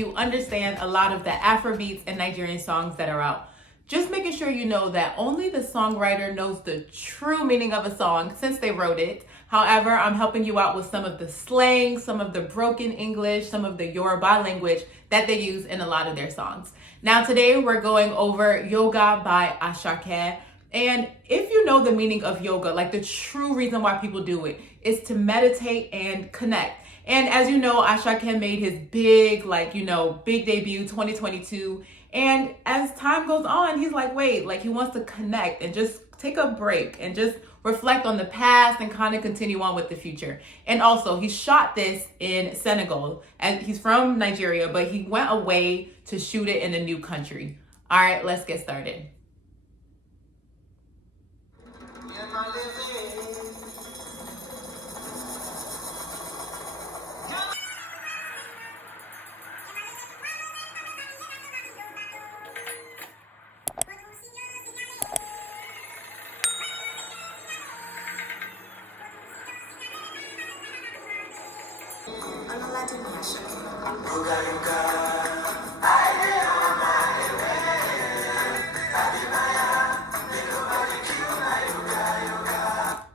you understand a lot of the Afrobeats and Nigerian songs that are out. Just making sure you know that only the songwriter knows the true meaning of a song since they wrote it. However, I'm helping you out with some of the slang, some of the broken English, some of the Yoruba language that they use in a lot of their songs. Now today we're going over Yoga by Asake. And if you know the meaning of yoga, like the true reason why people do it is to meditate and connect. And as you know, Asake made his big debut 2022. And as time goes on, he's like, wait, like he wants to connect and just take a break and just reflect on the past and kind of continue on with the future. And also he shot this in Senegal, and he's from Nigeria, but he went away to shoot it in a new country. All right, let's get started.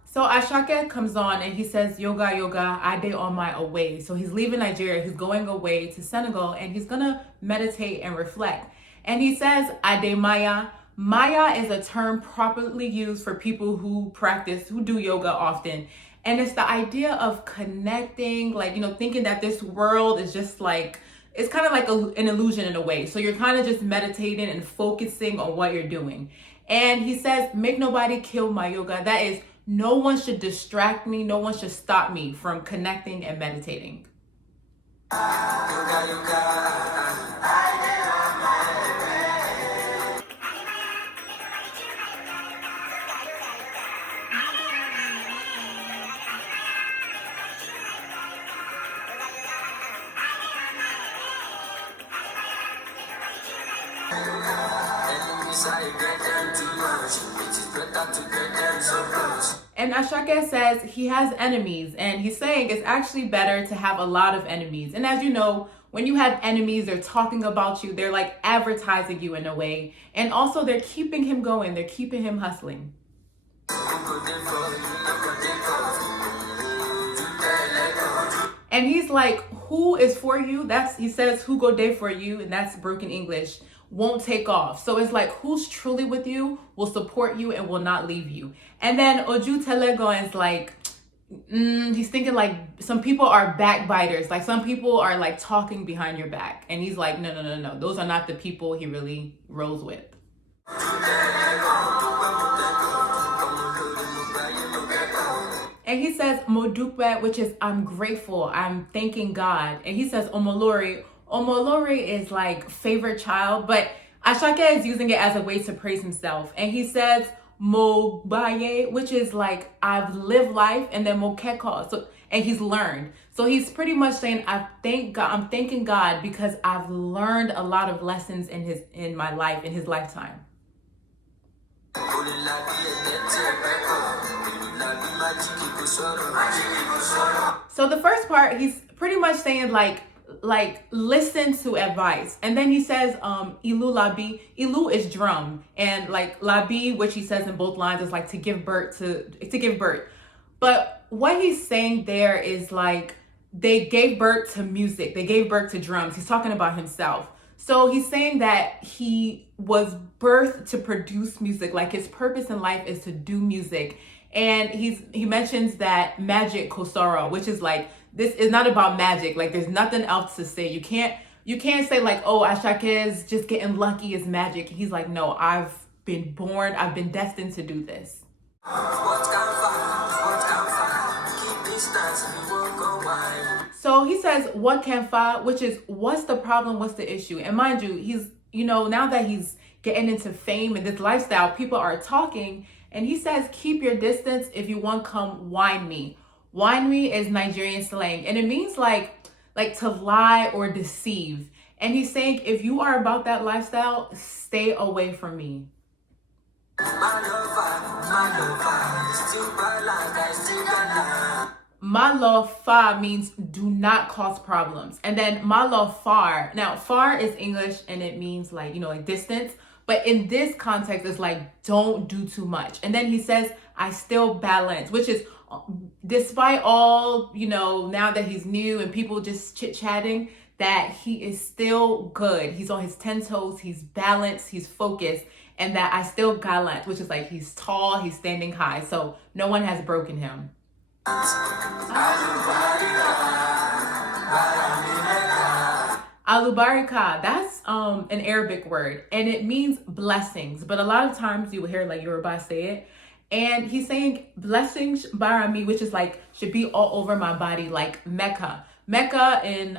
So Asake comes on and he says, yoga, yoga, I dey on my away. So he's leaving Nigeria, he's going away to Senegal, and he's gonna meditate and reflect. And he says, I dey Maya. Maya is a term properly used for people who do yoga often. And it's the idea of connecting, thinking that this world is just like, it's kind of like an illusion in a way. So you're kind of just meditating and focusing on what you're doing. And he says, make nobody kill my yoga. That is, no one should distract me. No one should stop me from connecting and meditating. And Asake says he has enemies, and he's saying it's actually better to have a lot of enemies. And as you know, when you have enemies, they're talking about you, they're like advertising you in a way. And also they're keeping him going, they're keeping him hustling. And he's like, who is for you? He says, who go day for you? And that's broken English. Won't take off. So it's like, who's truly with you, will support you, and will not leave you. And then Oju Telegon is like, he's thinking like some people are backbiters. Like some people are like talking behind your back. And he's like, no. Those are not the people he really rolls with. And he says, Modukwe, which is I'm grateful, I'm thanking God. And he says, Omolori. Omolori is like favorite child, but Asake is using it as a way to praise himself. And he says, Mobaye, which is like I've lived life, and then Mokeko, and he's learned. So he's pretty much saying, I'm thanking God because I've learned a lot of lessons in my life, in his lifetime. So the first part, he's pretty much saying like listen to advice. And then he says ilu labi. Ilu is drum, and like labi, which he says in both lines, is like to give birth. But what he's saying there is like they gave birth to music, they gave birth to drums. He's talking about himself. So he's saying that he was birthed to produce music, like his purpose in life is to do music. And he mentions that magic kosoro, which is like, this is not about magic. Like there's nothing else to say. You can't say like, oh, Asake is just getting lucky is magic. He's like, no, I've been destined to do this. So he says, what can fa, which is what's the problem, what's the issue? And mind you, he's, now that he's getting into fame and this lifestyle, people are talking, and he says, keep your distance. If you want, come wine me. Wine me is Nigerian slang, and it means like to lie or deceive. And he's saying, if you are about that lifestyle, stay away from me. Malo fa means do not cause problems. And then malo far. Now, far is English and it means like, like distance. But in this context, it's like, don't do too much. And then he says, I still balance, which is despite all, now that he's new and people just chit-chatting, that he is still good. He's on his 10 toes, he's balanced, he's focused, and that I still gallant, which is like he's tall, he's standing high. So no one has broken him. Alubarika, that's an Arabic word and it means blessings, but a lot of times you will hear like Yoruba say it, and he's saying blessings barami, which is like should be all over my body, like Mecca. Mecca in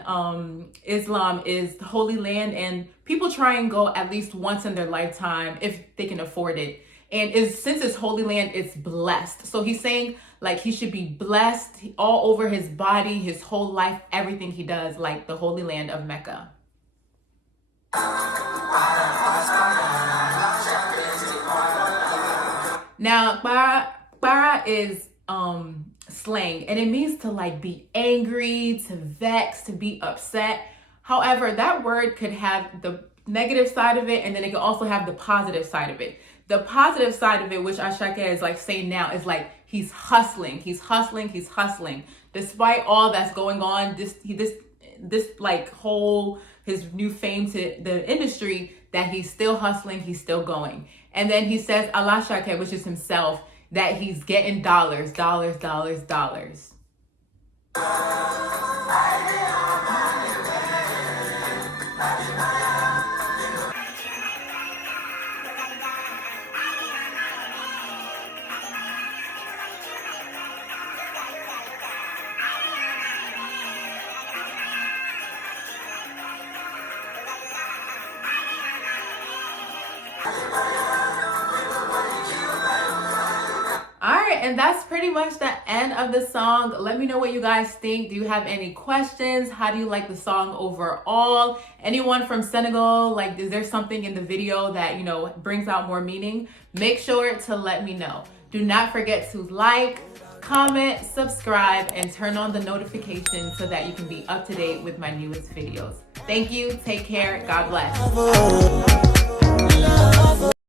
Islam is the Holy Land, and people try and go at least once in their lifetime if they can afford it. And since it's Holy Land, it's blessed. So he's saying like he should be blessed all over his body, his whole life, everything he does, like the Holy Land of Mecca. Now, bara is slang, and it means to like be angry, to vex, to be upset. However, that word could have the negative side of it, and then it can also have the positive side of it. The positive side of it, which Asake is like saying now, is like he's hustling. Despite all that's going on, this like whole his new fame to the industry, that he's still hustling, he's still going. And then he says Alashake, which is himself, that he's getting dollars. Alright, and that's pretty much the end of the song. Let me know what you guys think. Do you have any questions? How do you like the song overall? Anyone from Senegal, like is there something in the video that, brings out more meaning? Make sure to let me know. Do not forget to like, comment, subscribe, and turn on the notifications so that you can be up to date with my newest videos. Thank you, take care, God bless.